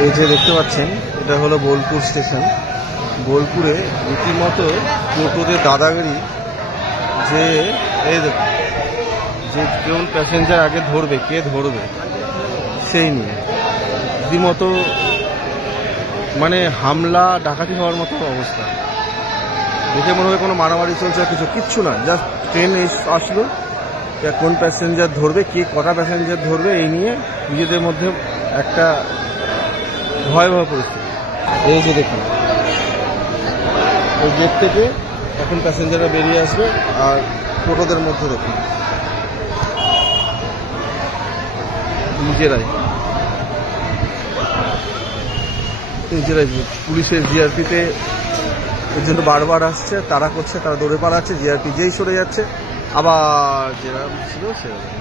এই যে দেখতে পাচ্ছেন এটা হলো বোলপুর স্টেশন। বোলপুরে রীতিমতো টোটোতে দাদাগিরি, যে এই দেখুন, যে কোন প্যাসেঞ্জার আগে ধরবে, কে ধরবে সেই নিয়ে রীতিমতো মানে হামলা ডাকাতি হওয়ার মতো অবস্থা। দেখে মনে হয় কোনো মারামারি চলছে, কিচ্ছু না, জাস্ট ট্রেন আসলো, কোন প্যাসেঞ্জার ধরবে, কে কটা প্যাসেঞ্জার ধরবে, এই নিয়ে নিজেদের মধ্যে একটা ভয়াবহ পরিস্থিতি। এই যে দেখুন, ওই গেট থেকে এখন প্যাসেঞ্জাররা বেরিয়ে আসবে, আর টোটোদের মধ্যে দেখুন নিজেরাই পুলিশের জিআরপিতে এর জন্য বারবার আসছে, তারা করছে, তারা দৌড়ে পালাচ্ছে, জিআরপি যেই সরে যাচ্ছে আবার যেরকম ছিল সেরকম।